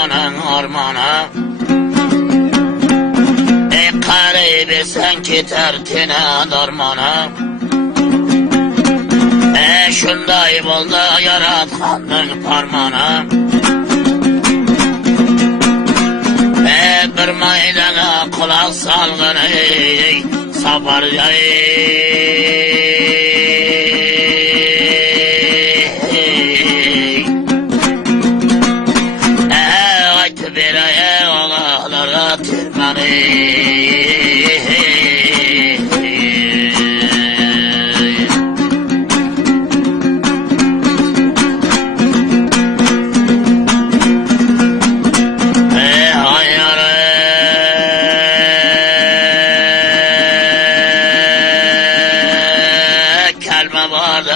canın ormana. Qaribi sen keter tine darmana. Şunday bolda yaratkanın parmana. Bir maydana kulak salgın sapar aytı bir oğlaklara tirmani.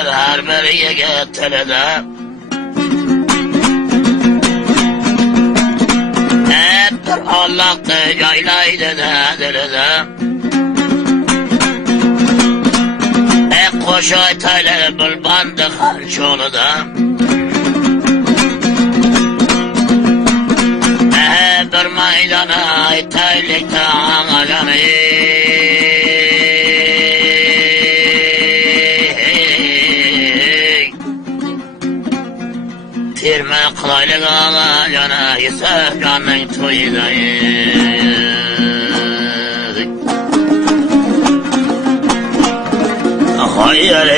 Her biriye getirdi. Hep bir Allah'tı yaylaydı da dilidi. Koşu aytaylı bulbandı kançolu da. Bir maydana aytaylıkta ağacanı. Tirme kılaylık ağacana Yusuf canın toydayı. Hayır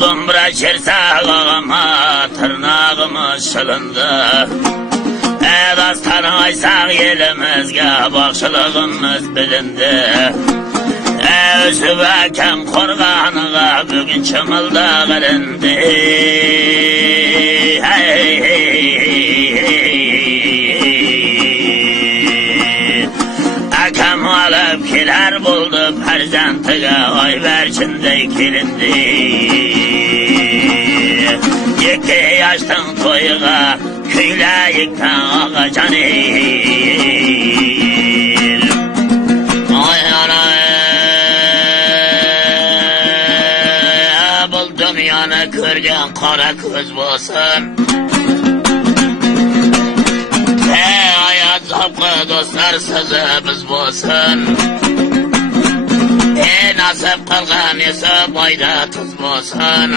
Dumbra çersağıma tırnağımız şılındı. Dastanı aysak yelimizge bakşılığımız bilindi. Üsübeken korganıga bugün çımılda kılindi. Akam alıp kiler buldu perzentiga oy verçinde kilindi. 2 yaştın toyuğa küyleyikten ağacanı. Ay ana bu dünyanı körgen kara göz bolsun. Hayat zapkı dostlar sızımız bolsun. Nasip kılgan ise boyda tuz bolsun.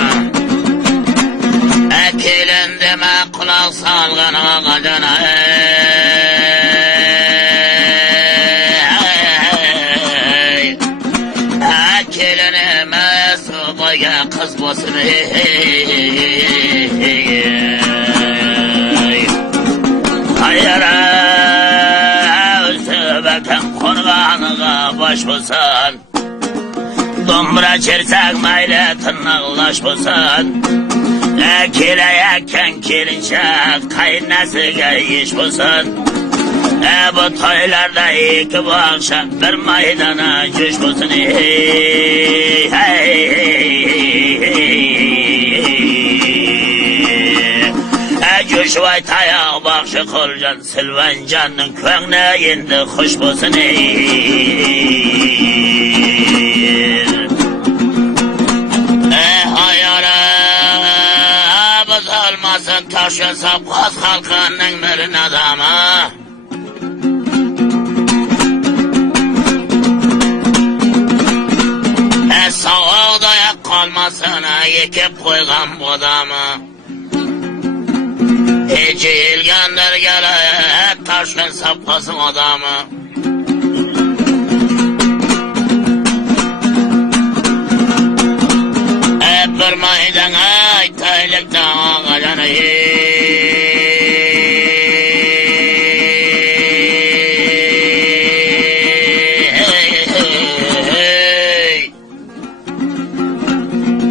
Kelin deme kulak salgın ağacana. Kelinime subayga kız bolsun. Hayır üstübeken konganıga baş bolsun. Dombra çersek mayle tırnaklaş bolsun. Kireyekken kirinçek kaynasıga iş bolsun. Bu toylarda iki bu akşam bir maydana cüş bolsun. Cüş vay tayağı bakşı kolcan silvan canın köğne indi hoş bolsun. Olmasın taşı sapkaz halkının bir adamı. Soğuk dayak kalmasın yekip koygan bu adamı. Hiç ilgendir gele taşın sapkazın adamı. Bir maydana aytaylıkta ağacanı.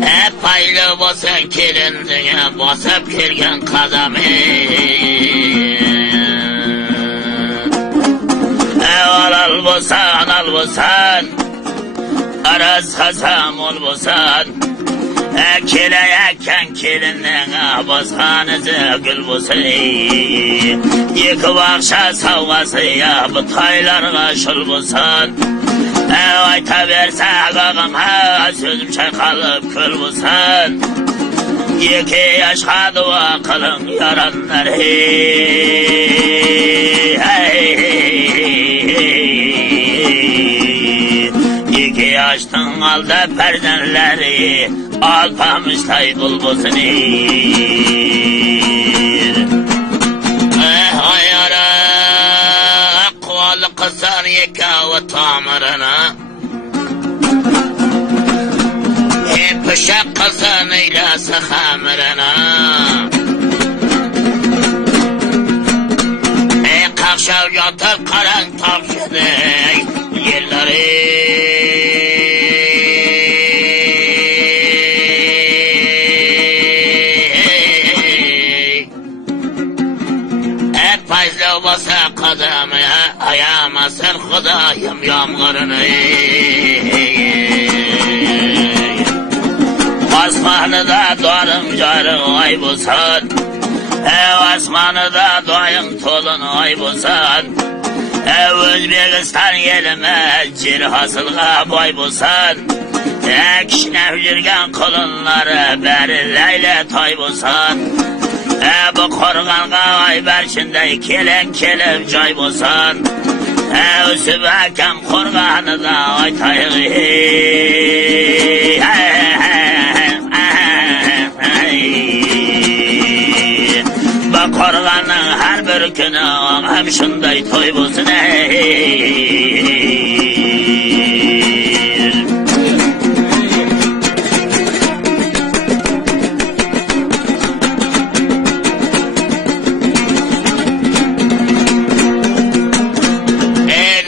Hep paylı bolsun kelindine basıp kelgen kadamı. Al bolsan araz hazam ol bolsan. Keleyeken kelinden bozhanızı gül bolsun. İki bakşa savgası ya bu taylarga şul bolsun. Ayta verse ağam ha sözüm çaykalıp kül bulsan. 2 yaşa dua kılın yaranlar hey. 2 yaştan aldı perdenleri alpamıştay bulbulsun hayara kuvalı kızar yeka ve tamirana Pışak kızın eylası hamirana Kakşav yatır karan tavşıdı yerleri Fazla basa kadamı ayamasın Hudayım yağmurunu Osmanı da doğrım carım ay bulsan Osmanı da doğayım tolun ay bulsan Özbekistan yerime cir hasılga boy bulsan Ekşinef yürgen kolunları beri leyle toy bulsan Bu korganğa ay berçinde kelen kelem joy bulsan Üsübekem korganı da ay tayğı Korganın her bir günü hem şunday toy bulsun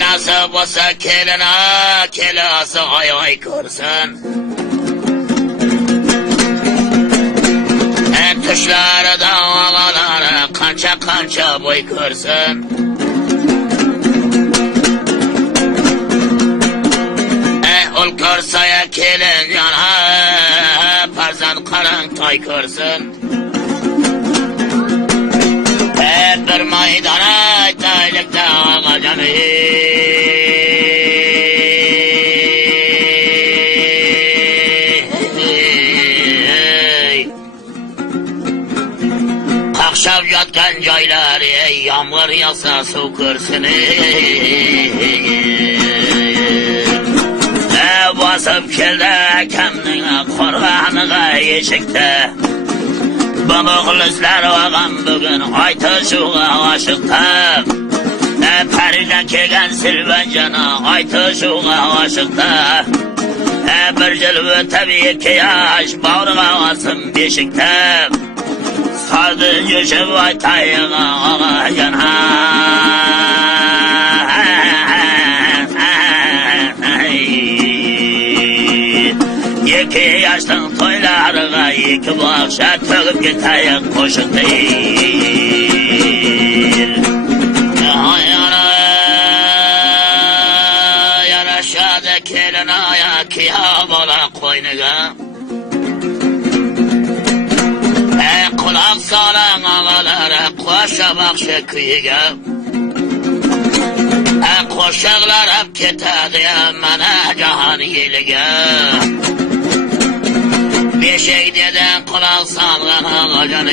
Nasıl olsa kelina kelası ay ay kursun Tuşları da ovaları kança kança boy kırsın Ol kırsaya kelin yana Parzan karan toy kırsın Bir maydana taylıkta ağacanı Akşam yatkan caylar yağmur yağsa su kırsın Basıp keldi kendine korganıga yeşikte Bu muhlisler ağam bugün aytışuğa aşıkta Periden kegen silvencana aytışuğa aşıkta Bir cilvü tabi 2 yaş bağrığa asım beşikte Sardı yüzü vay tayığa ağacan İki yaştan toylarına 2 bakşa tövüp gitayık koşun değil Yaraşadı kelin ayak yağım ola koynuğa Kulak salan ağalara koşa bakşı kıyıga Koşaklar hep ketedi mana cahan yeliga Beşik deden kulak salgan ağacanı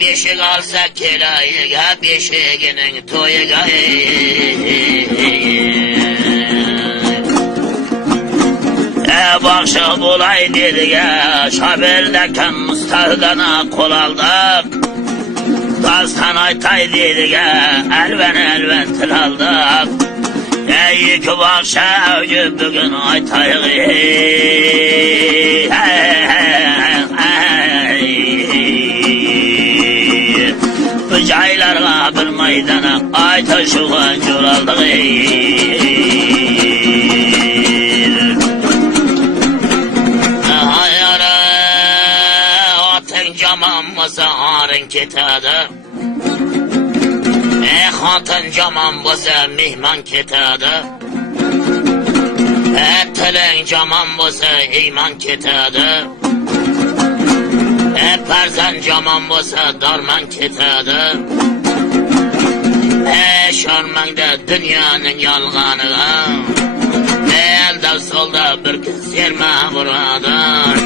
Beşik alsa kelayiga beşiginin toyuga Bakşı bulay dediğe şabirleken mustahidana kol aldık Dastan aytay dediğe elven til aldık 2 bakşı öcü bugün aytayı Bu caylarga bir maydana aytaşuğa jol aldık Caman boza arın ketedi Hatın caman boza mihman ketedi Tilin caman boza iman ketedi Farzand yomon bo'lsa darmon ketadi. Şarmanda dünyanın yalğanıga, elde solda bir kız serme vuradır.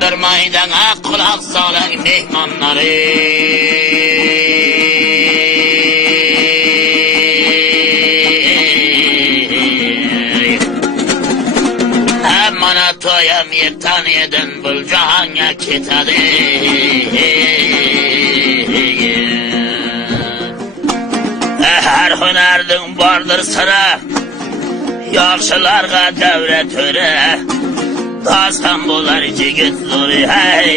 Bir maydana kulak salan mehmanları. Mana toyam yertan edin bul cahanga ketadi. Her hünerdin vardır sıra, yaxşılarga devre töre, dastan bular jigitleri hey.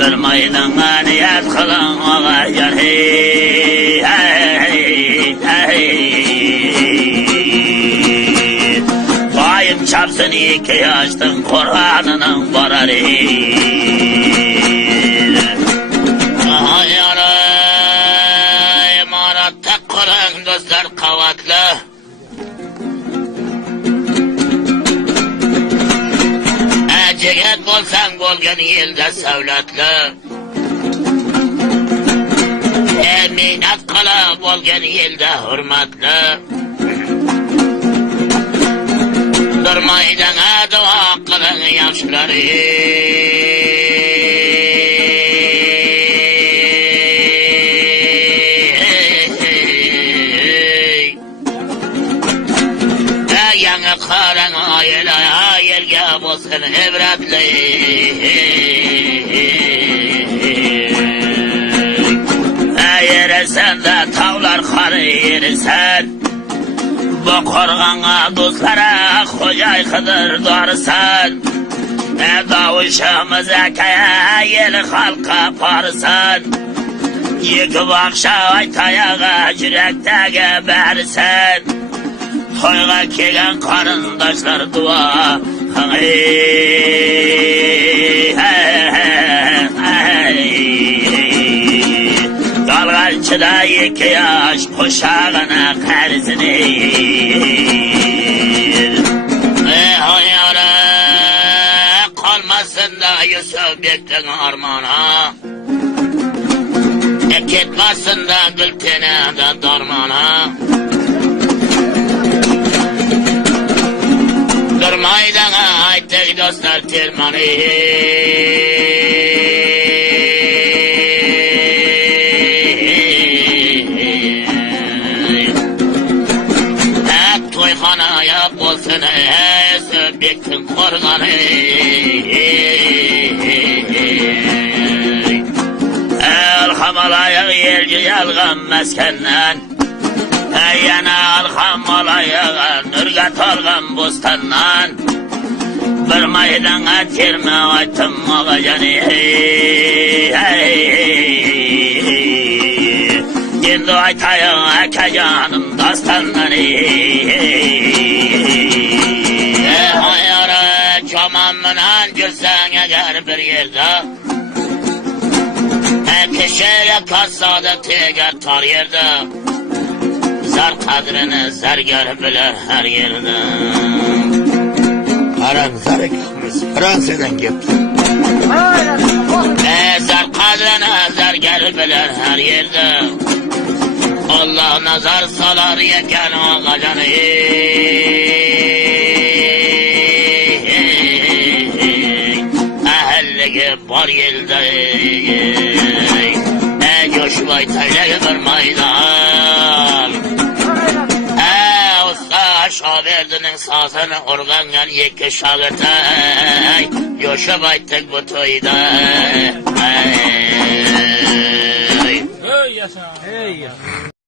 Bir maydana niyet kılan ağa yar hey. Bayım çapsın iki yaştın Kur'an'ının varar dostlar qavatlı. Jigit bo'lsang bo'lgan yilda savlatli. Mehnat qilib bo'lgan yilda hurmatli. Durmaydan duo qiling yaxshilari. Karan ayla yerga bo'lsin ibratli. Ayirasan da tavlar qari yerisan. Bu qo'rg'onga do'stlara xo'jay qidir dorsan. Davuşimiz akaya yel xalqa parsan. Yeki baxsha aytayaga yurakdagi barisan. Toyga kelgan qarindoshlar duo Yolg'onchida ikki yosh qo'shag'ini qarzini. Hayora qolmasin da Yusufbekning armoni. Ketmasin da Gultenada darmoni. Durmaydan aytdik dostlar termani. To'yxonaya bo'lsin Yusufbekning qo'rg'oni. Alhamdulillah yerga yalg'an maskandan. Yana alhamdulillah nurga torgan bo'stondan. Bir maydanga terma aytdim og'ajani. Endi aytayin akajonim dostondan. Hayora chomon bilan jursang agar bir yerda, kishiga kassada tegar tor yerda. Zar qadrini zargar bilar har yerda. Qarang zarakamiz Fransiyadan kelibdi. Zar qadrini zargar bilar har yerda. Allah nazar solar ekan og'ajani. Ahilligi bor yilda. Jo'shboy taylaga bir maydon. Shoberdining sozini urgangan ikki shogird yo'shib aytdik bu to'yda. Ey yasha.